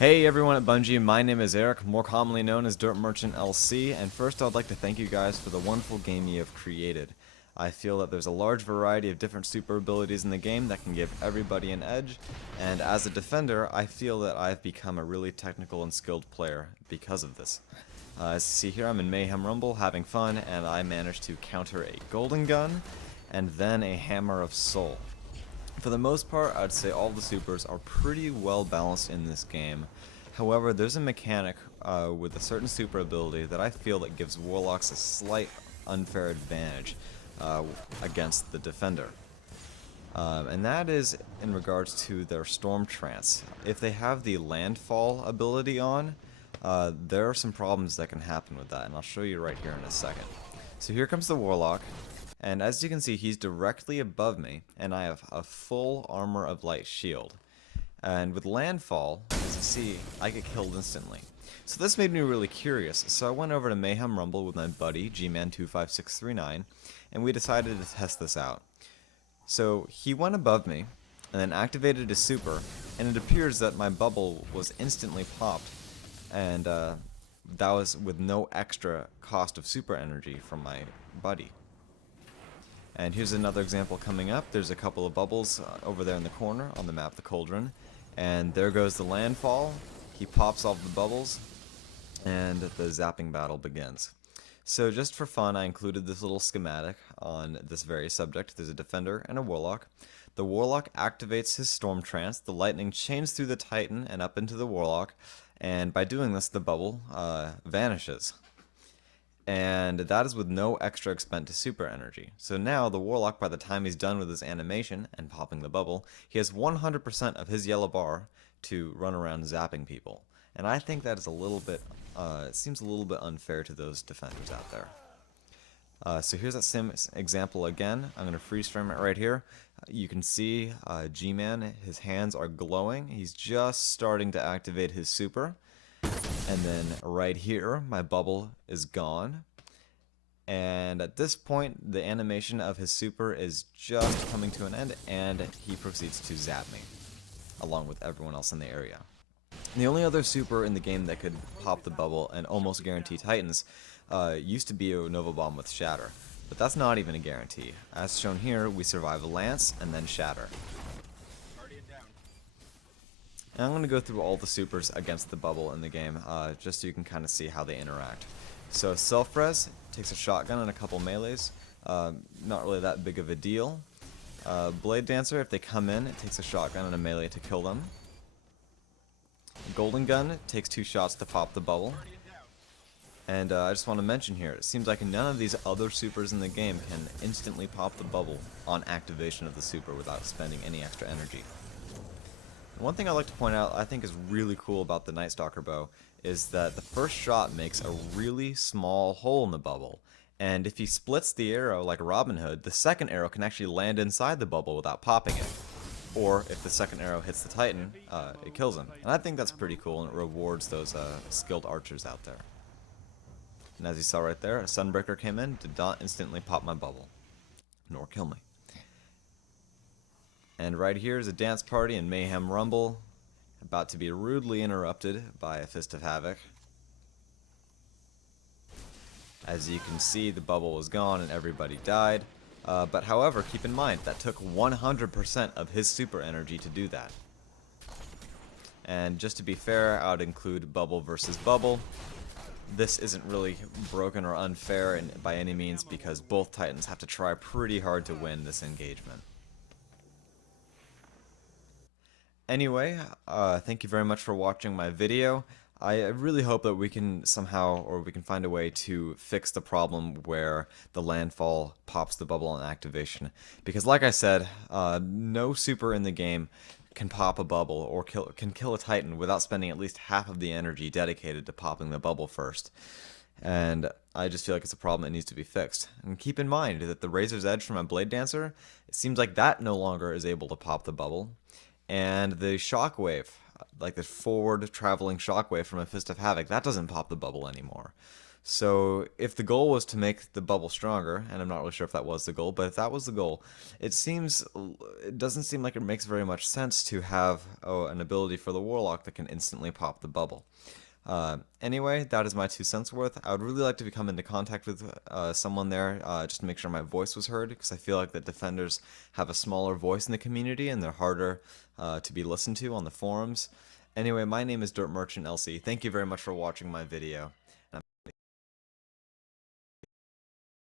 Hey everyone at Bungie, my name is Eric, more commonly known as Dirt Merchant LC, and first I'd like to thank you guys for the wonderful game you have created. I feel that there's a large variety of different super abilities in the game that can give everybody an edge, and as a defender, I feel that I've become a really technical and skilled player because of this. As you see here, I'm in Mayhem Rumble having fun, and I managed to counter a golden gun, and then a hammer of soul. For the most part, I'd say all the supers are pretty well balanced in this game. However, there's a mechanic with a certain super ability that I feel that gives warlocks a slight unfair advantage against the defender. And that is in regards to their storm trance. If they have the landfall ability on, there are some problems that can happen with that, and I'll show you right here in a second. So here comes the warlock. And as you can see, he's directly above me, and I have a full armor of light shield. And with landfall, as you see, I get killed instantly. So this made me really curious, so I went over to Mayhem Rumble with my buddy, Gman25639, and we decided to test this out. So he went above me, and then activated his super, and it appears that my bubble was instantly popped, and that was with no extra cost of super energy from my buddy. And here's another example coming up. There's a couple of bubbles over there in the corner on the map, the Cauldron. And there goes the landfall. He pops off the bubbles, and the zapping battle begins. So just for fun, I included this little schematic on this very subject. There's a defender and a warlock. The warlock activates his storm trance. The lightning chains through the titan and up into the warlock. And by doing this, the bubble vanishes. And that is with no extra expense to super energy. So now the warlock, by the time he's done with his animation and popping the bubble, he has 100% of his yellow bar to run around zapping people. And I think that is a little bit, it seems a little bit unfair to those defenders out there. So here's that sim example again. I'm going to freeze frame it right here. You can see G-Man, his hands are glowing. He's just starting to activate his super. And then right here, my bubble is gone. And at this point, the animation of his super is just coming to an end, and he proceeds to zap me, along with everyone else in the area. And the only other super in the game that could pop the bubble and almost guarantee Titans used to be a Nova Bomb with Shatter. But that's not even a guarantee. As shown here, we survive a Lance and then Shatter. And I'm going to go through all the supers against the bubble in the game, just so you can kind of see how they interact. So Self-Res takes a shotgun and a couple melees, not really that big of a deal. Blade Dancer, if they come in, it takes a shotgun and a melee to kill them. Golden Gun takes 2 shots to pop the bubble. And I just want to mention here, it seems like none of these other supers in the game can instantly pop the bubble on activation of the super without spending any extra energy. One thing I'd like to point out I think is really cool about the Night Stalker bow is that the first shot makes a really small hole in the bubble, and if he splits the arrow like Robin Hood, the second arrow can actually land inside the bubble without popping it. Or if the second arrow hits the Titan, it kills him. And I think that's pretty cool, and it rewards those skilled archers out there. And as you saw right there, a Sunbreaker came in, did not instantly pop my bubble, nor kill me. And right here is a dance party in Mayhem Rumble, about to be rudely interrupted by a Fist of Havoc. As you can see, the bubble was gone and everybody died. But however, keep in mind, that took 100% of his super energy to do that. And just to be fair, I would include bubble versus bubble. This isn't really broken or unfair by any means because both Titans have to try pretty hard to win this engagement. Anyway, thank you very much for watching my video. I really hope that we can somehow, or we can find a way to fix the problem where the landfall pops the bubble on activation. Because like I said, no super in the game can pop a bubble or can kill a Titan without spending at least half of the energy dedicated to popping the bubble first. And I just feel like it's a problem that needs to be fixed. And keep in mind that the Razor's Edge from a Blade Dancer, it seems like that no longer is able to pop the bubble. And the shockwave, like the forward traveling shockwave from a Fist of Havoc, that doesn't pop the bubble anymore. So if the goal was to make the bubble stronger, and I'm not really sure if that was the goal, but if that was the goal, it doesn't seem like it makes very much sense to have an ability for the warlock that can instantly pop the bubble. Anyway, that is my 2 cents worth. I would really like to come into contact with someone there just to make sure my voice was heard, because I feel like that defenders have a smaller voice in the community and they're harder to be listened to on the forums. Anyway, my name is Dirt Merchant LC. Thank you very much for watching my video.